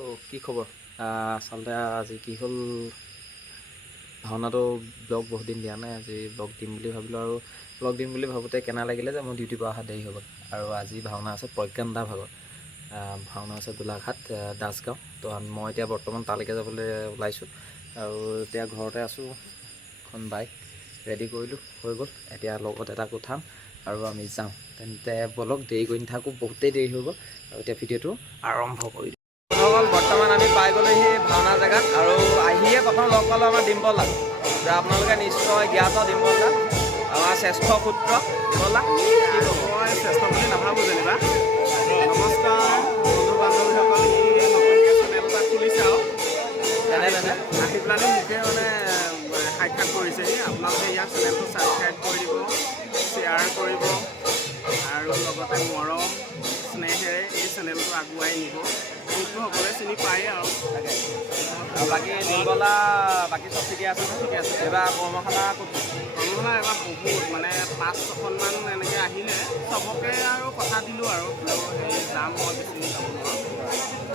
তো কি খবৰ? আচলতে আজি কি হ'ল, ভাওনাটো ব্লগ বহুত দিন দিয়া নাই। আজি ব্লগ দিম বুলি ভাবিলোঁ, আৰু ব্লগ দিম বুলি ভাবোঁতে কেনা লাগিলে যে মোৰ ডিউটিৰ পৰা অহা দেৰি হৈ গ'ল। আৰু আজি ভাওনা আছে প্ৰজ্ঞান দাৰ ভাগৰ, ভাওনা আছে গোলাঘাট দাসগাঁও। তো মই এতিয়া বৰ্তমান তালৈকে যাবলৈ ওলাইছোঁ, আৰু এতিয়া ঘৰতে আছোঁ। এখন বাইক ৰেডি কৰিলোঁ, হৈ গ'ল। এতিয়া লগত এটাক উঠাম আৰু আমি যাওঁ। তেন্তে বলক, দেৰি কৰি নাথাকোঁ, বহুতেই দেৰি হৈ গ'ল। আৰু এতিয়া ভিডিঅ'টো আৰম্ভ কৰি দিওঁ। বৰ্তমান আমি পাই গ'লোহি ভাওনা জেগাত, আৰু আহিয়ে প্ৰথম লগ পালোঁ আমাৰ ডিম্পল দাক। আপোনালোকে নিশ্চয় জ্ঞাত ডিম্পল দা, আমাৰ শ্ৰেষ্ঠ পুত্ৰ ডিম্পল দা। কি ক'ব? মই শ্ৰেষ্ঠ বুলি নাভাবোঁ যেনিবা। নমস্কাৰ বন্ধু বান্ধৱীসকল, ই নতুনকৈ চেনেল এটা খুলিছে আৰু আহি পেলাই মোকে সাক্ষাৎ কৰিছেহি। আপোনালোকে ইয়াৰ চেনেলটো ছাবস্ক্ৰাইব কৰি দিব, শ্বেয়াৰ কৰিব, আৰু লগতে মৰম স্নেহেৰে এই চেনেলটো আগুৱাই নিব। মোকতো সকলোৱে চিনি পায়েই আৰু বাকী ডিম্পল দা, বাকী চব ঠিকে আছে? ঠিকে আছে। এইবাৰ কৰ্মশালা এবাৰ বহুত 5-6খনমান এনেকৈ আহিলে, চবকে আৰু কথা দিলোঁ আৰু যাম, মই বেছি দিন যাব নোৱাৰোঁ,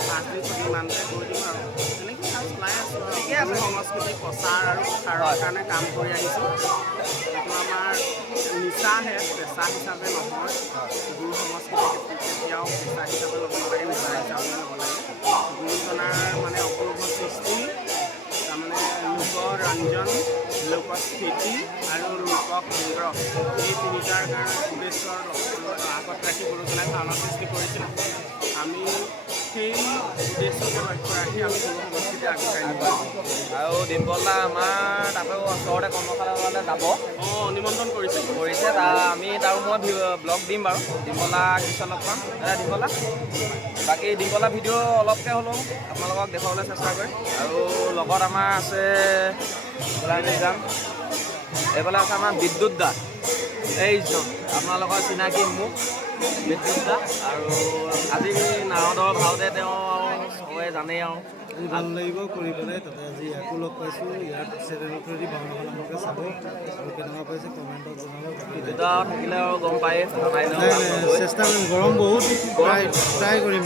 5-6দিনমানতে গৈ দিম আৰু তেনেকৈ আৰু চলাই আছোঁ। ঠিকে আছে। সংস্কৃতি প্ৰচাৰ আৰু প্ৰসাৰৰ কাৰণে কাম কৰি আহিছোঁ। এইটো আমাৰ নিচাহে, পেচা হিচাপে নহয়। গুৰু সংস্কৃতি কেতিয়াও পেচা হিচাপে ল'ব নালাগে, নিচা হিচাপে ল'ব লাগে। গুৰুজনাৰ অপূৰ্ব সৃষ্টি, তাৰমানে লোকৰঞ্জন, লোকস্থিতি আৰু লোকসংগ্ৰহ, এই তিনিটাৰ কাৰণে উদ্দেশ্যৰ আগত ৰাখি গুৰুজনাই ভাওনা সৃষ্টি কৰিছিল। আমি সেই উদ্দেশ্যকে লক্ষ্য ৰাখি আমি গুৰু সংস্কৃতি আগবঢ়াই নিব। আৰু ডিম্পল দা আমাৰ তাতেও ওচৰতে কৰ্মশালালৈ যাব, নিমন্ত্ৰণ কৰিছে। আমি তাৰো মই ব্লগ দিম বাৰু। ডিম্পল দা নিশ্চয় লগ পাম। ডিম্পল দা, বাকী ডিম্পল দা ভিডিঅ' অলপকৈ হ'লেও আপোনালোকক দেখুৱাবলৈ চেষ্টা কৰিম। আৰু লগত আমাৰ আছে যাম, এইফালে আছে আমাৰ বিদ্যুৎ দা, এইজন আপোনালোকৰ চিনাকি মোক বিদ্যুৎ দা। আৰু আজি নাৰদৰ ভাওতে তেওঁ চবে জানেই আৰু ভাল লাগিব কৰি পেলাই। তাতে আজি ইয়াকো লগ পাইছোঁ, ইয়াত চেনেলৰ থ্ৰুদি ভাওনাখন আপোনালোকে চাব, আৰু কেনেকুৱা পাইছে কমেণ্টত জনাব। বিদ্যুৎ দা থাকিলে আৰু গম পায়েই, চেষ্টা কৰিম, গৰম বহুত, ট্ৰাই কৰিম।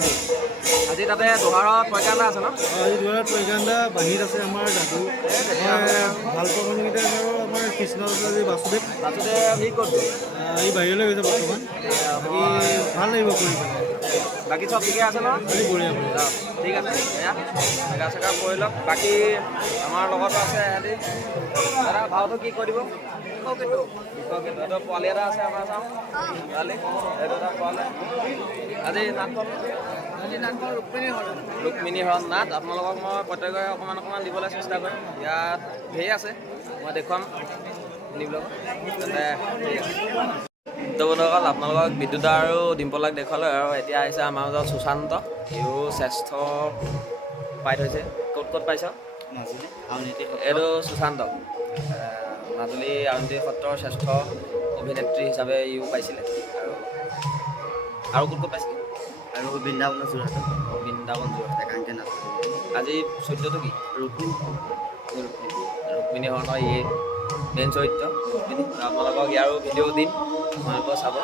আজি তাতে দোহাৰত প্ৰজ্ঞান দা আছে ন? আজি দুৱাৰত প্ৰজ্ঞান দা, বাহিৰত আছে আমাৰ দাদু, ভাল পোৱা মানুহকেইটা আৰু আমাৰ কৃষ্ণ বাসুদেৱ সি ক'ত? এই বাহিৰলৈ গৈছে বৰ্তমান। বাকী ভাল লাগিব কৰি পেলাই। বাকী চব ঠিকে আছে ন? আজি বঢ়িয়া ঠিক আছে, এয়া জেগা চেগা কৰি লওক। বাকী আমাৰ লগতো আছে সিহঁতি। দাদা ভাওটো কি কৰি দিব? এইটো পোৱালি এটা আছে আমাৰ চাওঁ, পোৱালি এইটো এটা পোৱালি। আজি নাটখন ৰুক্মিণী হৰণ নাট। আপোনালোকক মই প্ৰত্যেকৰে অকণমান দিবলৈ চেষ্টা কৰিম। ইয়াত ধেৰ আছে, মই দেখুৱাম নিবলৈ। তেন্তে ঠিক আছে। তো বন্ধুসকল, আপোনালোকক বিদ্যুৎ দা আৰু ডিম্পল দাক দেখুৱালোঁ। আৰু এতিয়া আহিছে আমাৰ মাজত সুশান্ত, ইও শ্ৰেষ্ঠ পাই থৈছে। ক'ত পাইছ? এইটো সুশান্ত, মাজুলী আউনীআটী সত্ৰৰ শ্ৰেষ্ঠ অভিনেত্ৰী হিচাপে ইও পাইছিলে। আৰু ক'ত পাইছিলে? আৰু বৃন্দাবন যোৰহাট একাংকে নাচ। আজি চৰিত্ৰটো কি? ৰুক্মিণী হৰণৰ ইয়ে মেইন চৰিত্ৰ ৰুক্মিণী। আপোনালোকক ইয়াৰো ভিডিঅ' দিম, আপোনালোকে চাব।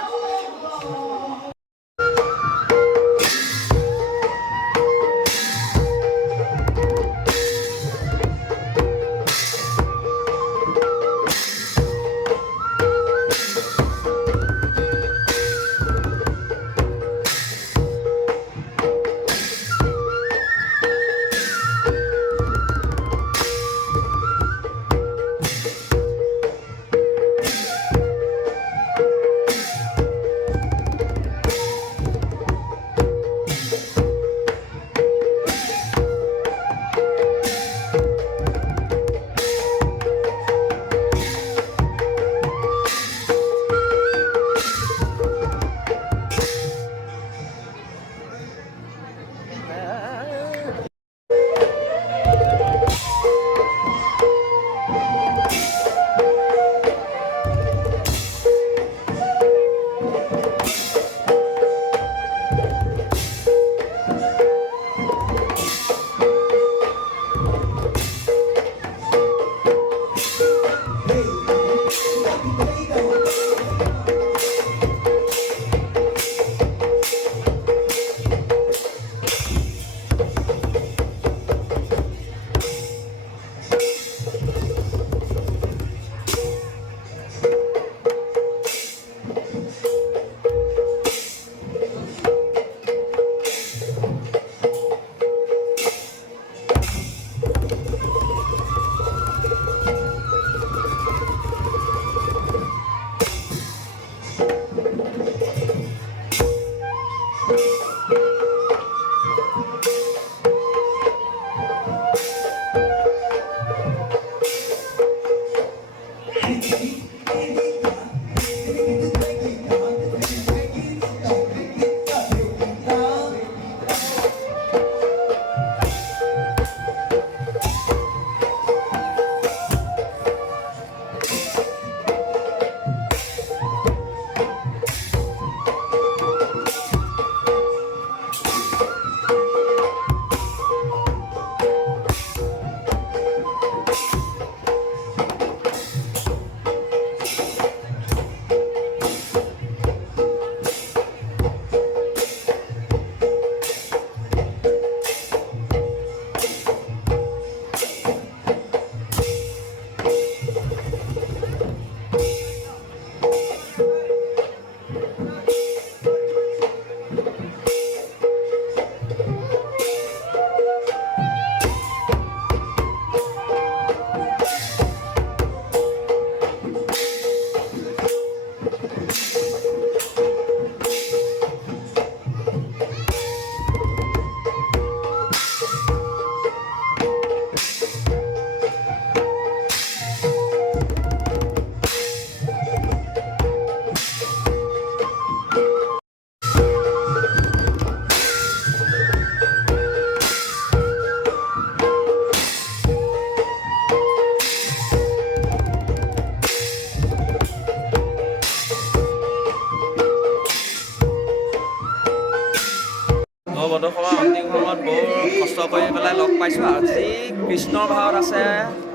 মূৰত বহুত কষ্ট কৰি পেলাই লগ পাইছোঁ। আজি কৃষ্ণৰ ভাৱত আছে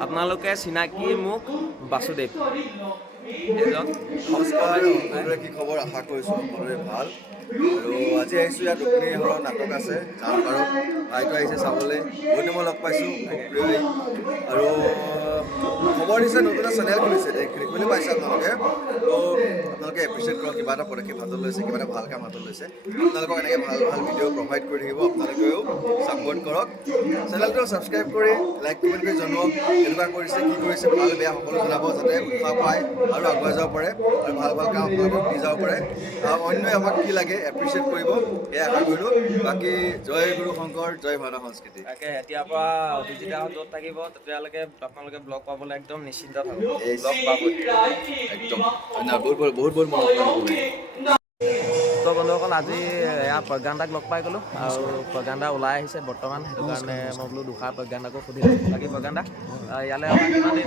আপোনালোকে চিনাকি মোক বাসুদেৱ এজন। নমস্কাৰ, সকলোৰে কি খবৰ? আশা কৰিছোঁ সকলোৰে ভাল। আৰু আজি আহিছোঁ ইয়াত ৰুক্মিণী হৰৰ নাটক আছে জান পাৰত, ভাইটো আহিছে চাবলৈ। বহুত দিন মই লগ পাইছোঁ প্ৰিয়। আৰু খবৰ দিছে নতুন এটা চেনেল খুলিছে, দেখিবলৈ পাইছে আপোনালোকে। তো আপোনালোকে এপ্ৰিচিয়েট কৰক, কিবা এটা পদক্ষেপ হাতত লৈছে, কিবা এটা ভাল কাম হাতত লৈছে। আপোনালোকক এনেকৈ ভাল ভাল ভিডিঅ' প্ৰভাইড কৰি থাকিব, আপোনালোকেও ছাপোৰ্ট কৰক। চেনেলটো ছাবস্ক্ৰাইব কৰি লাইক কমেণ্ট কৰি জনাওক কেনেকুৱা কৰিছে, কি কৰিছে, ভাল বেয়া সকলো জনাব, যাতে উৎসাহ পায় আৰু আগুৱাই যাব পাৰে আৰু ভাল ভাল কাম আপোনালোকক দি যাব পাৰে। আৰু অন্যই আমাক কি লাগে এপ্ৰিচিয়েট কৰিব, এয়া আশা কৰিলোঁ। বাকী জয় গুৰু শংকৰ, জয় ভাওনা সংস্কৃতি। তাকে এতিয়াৰ পৰা অভিজিতা য'ত থাকিব তেতিয়ালৈকে আপোনালোকে ব্লগ পাবলৈ একদম নিশ্চিন্ত থাকক, ব্লগ পাবই একদম ধন্যবাদ, বহুত বহুত বহুত মনত ৰাখিব। তো বন্ধুসকল, আজি এয়া প্ৰজ্ঞানদাক লগ পাই গ'লোঁ আৰু প্ৰজ্ঞানদা ওলাই আহিছে বৰ্তমান। সেইটো কাৰণে মই বোলো দুষাৰ প্ৰজ্ঞানদাকো সুধি লৈছোঁ। বাকী প্ৰজ্ঞানদা, ইয়ালৈ অহা কিমান দিন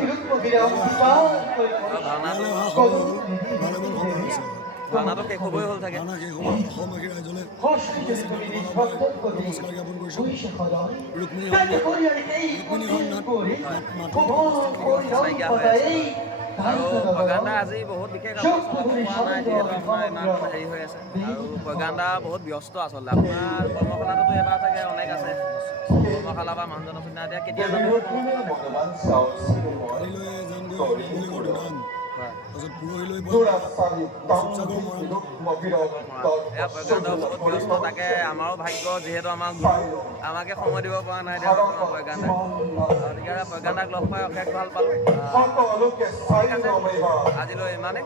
ভাওনাটো শেষ হ'বই হ'ল চাগে? অসমবাসী ৰাইজলৈ নমস্কাৰ জ্ঞাপন কৰিছোঁ। ৰুক্মিণী নাইকিয়া হৈ আছে। আৰু প্ৰজ্ঞানদা আজি বহুত বিশেষ আপোনাৰ চলাব পৰা নাই, যিহেতু আপোনাৰ ইমান হেৰি হৈ আছে। আৰু প্ৰজ্ঞানদা বহুত ব্যস্ত আচলতে। আপোনাৰ কৰ্মশালাটোতো এবাৰ চাগে অনেক আছে, কৰ্মশালা বা মানুহজনৰ চিন্তা। এতিয়া কেতিয়া যাব? কালিলৈ যামগৈ দুদান, তাৰপিছত পৰহিলৈ শিৱসাগৰ মৰাণ। এয়া প্ৰজ্ঞানদা বহুত ব্যস্ত, তাকে আমাৰো ভাগ্য, যিহেতু আমাৰ গুৰু আমাকে সময় দিব পৰা নাই এতিয়া বৰ্তমান প্ৰজ্ঞানদাক। গতিকে প্ৰজ্ঞানদাক লগ পাই অশেষ ভাল পালোঁ। ঠিক আছে, আজিলৈ ইমানেই।